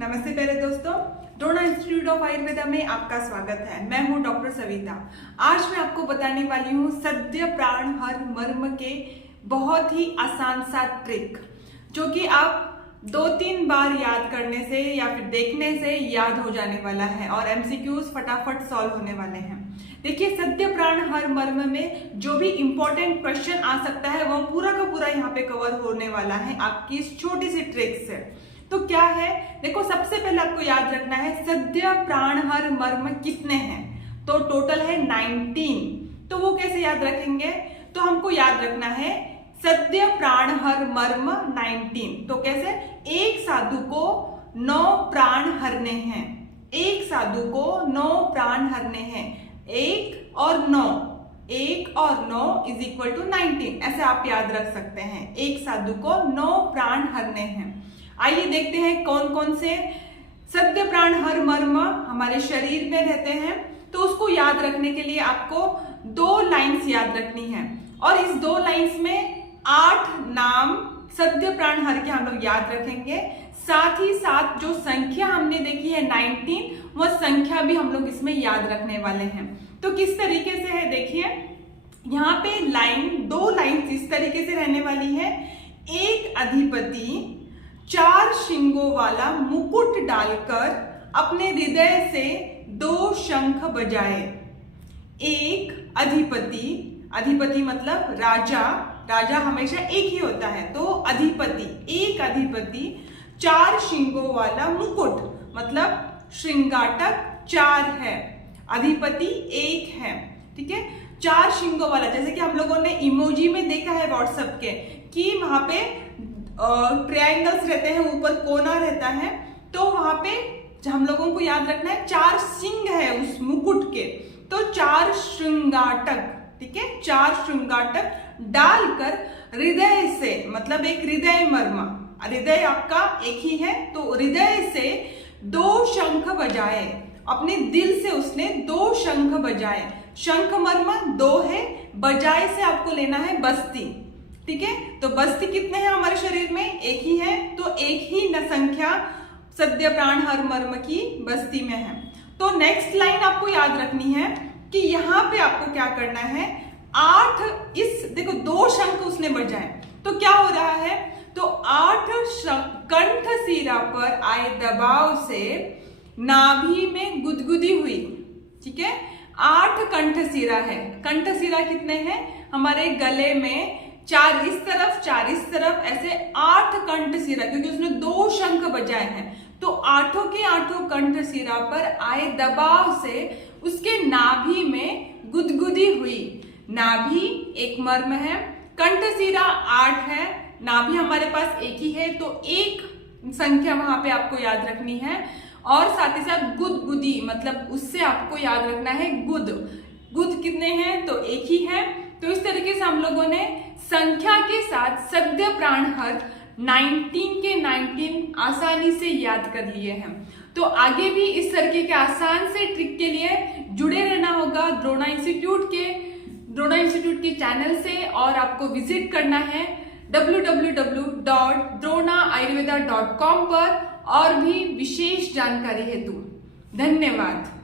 नमस्ते प्यारे दोस्तों, द्रोणा इंस्टीट्यूट ऑफ आयुर्वेदा में आपका स्वागत है। मैं हूं डॉक्टर सविता। आज मैं आपको बताने वाली हूं सद्य प्राण हर मर्म के बहुत ही आसान सा ट्रिक, जो कि आप 2-3 बार याद करने से या फिर देखने से याद हो जाने वाला है और एमसीक्यूज फटाफट सॉल्व होने वाले हैं। देखिए, सद्य प्राण हर मर्म में जो भी इंपॉर्टेंट क्वेश्चन आ सकता है वो पूरा का पूरा यहाँ पे कवर होने वाला है आपकी इस छोटी सी ट्रिक से। तो क्या है, देखो, सबसे पहले आपको याद रखना है सद्य प्राण हर मर्म कितने हैं। तो टोटल है 19। तो वो कैसे याद रखेंगे, तो हमको याद रखना है सद्य प्राण हर मर्म 19। तो कैसे, एक साधु को 9 प्राण हरने हैं। एक साधु को 9 प्राण हरने हैं। 1 और 9 इज इक्वल टू 19। ऐसे आप याद रख सकते हैं, एक साधु को 9 प्राण हरने हैं। आइए देखते हैं कौन कौन से सद्य प्राण हर मर्म हमारे शरीर में रहते हैं। तो उसको याद रखने के लिए आपको 2 लाइंस याद रखनी है और इस 2 लाइंस में 8 नाम सद्य प्राण हर के हम लोग याद रखेंगे। साथ ही साथ जो संख्या हमने देखी है 19, वह संख्या भी हम लोग इसमें याद रखने वाले हैं। तो किस तरीके से है, देखिए, यहाँ पे 2 लाइंस इस तरीके से रहने वाली है। एक अधिपति 4 शिंगों वाला मुकुट डालकर अपने हृदय से 2 शंख बजाए। एक अधिपति मतलब राजा हमेशा एक ही होता है। तो एक अधिपति 4 शिंगों वाला मुकुट मतलब श्रृंगाटक 4 है, अधिपति 1 है। ठीक है, 4 शिंगों वाला, जैसे कि हम लोगों ने इमोजी में देखा है व्हाट्सएप के कि वहां पे ट्रायंगल्स रहते हैं, ऊपर कोना रहता है। तो वहां पे हम लोगों को याद रखना है 4 सिंग है उस मुकुट के। तो 4 श्रृंगाटक, ठीक है, 4 श्रृंगाटक डालकर हृदय से, मतलब एक हृदय मर्म, हृदय आपका एक ही है, तो हृदय से 2 शंख बजाए। अपने दिल से उसने 2 शंख बजाए। शंख मर्म 2 है, बजाए से आपको लेना है बस्ती। ठीक है, तो बस्ती कितने हैं हमारे शरीर में, एक ही है। तो एक ही न संख्या सद्य प्राण हर मर्म की बस्ती में है। तो नेक्स्ट लाइन आपको याद रखनी है कि यहाँ पे आपको क्या करना है, 8 देखो 2 शंख उसने बजाए, तो क्या हो रहा है, तो 8 कंठ सिरा पर आए दबाव से नाभि में गुदगुदी हुई। ठीक है, 8 कंठ सिरा है। कंठ सिरा कितने हैं हमारे गले में, 4 इस तरफ 4 इस तरफ, ऐसे 8 कंठ सिरा, क्योंकि उसने 2 शंख बजाए हैं। तो 8 के 8 कंठ सिरा पर आए दबाव से उसके नाभि में गुदगुदी हुई। नाभि एक मर्म है, कंठ सिरा 8 है, नाभि हमारे पास एक ही है, तो एक संख्या वहां पे आपको याद रखनी है। और साथ ही साथ गुदगुदी, मतलब उससे आपको याद रखना है गुद कितने हैं, तो एक ही है। तो इस तरीके से हम लोगों ने संख्या के साथ सद्य प्राण हर 19 के 19 आसानी से याद कर लिए हैं। तो आगे भी इस तरीके के आसान से ट्रिक के लिए जुड़े रहना होगा द्रोणा इंस्टीट्यूट के चैनल से, और आपको विजिट करना है www.dronaayurveda.com पर और भी विशेष जानकारी हेतु। धन्यवाद।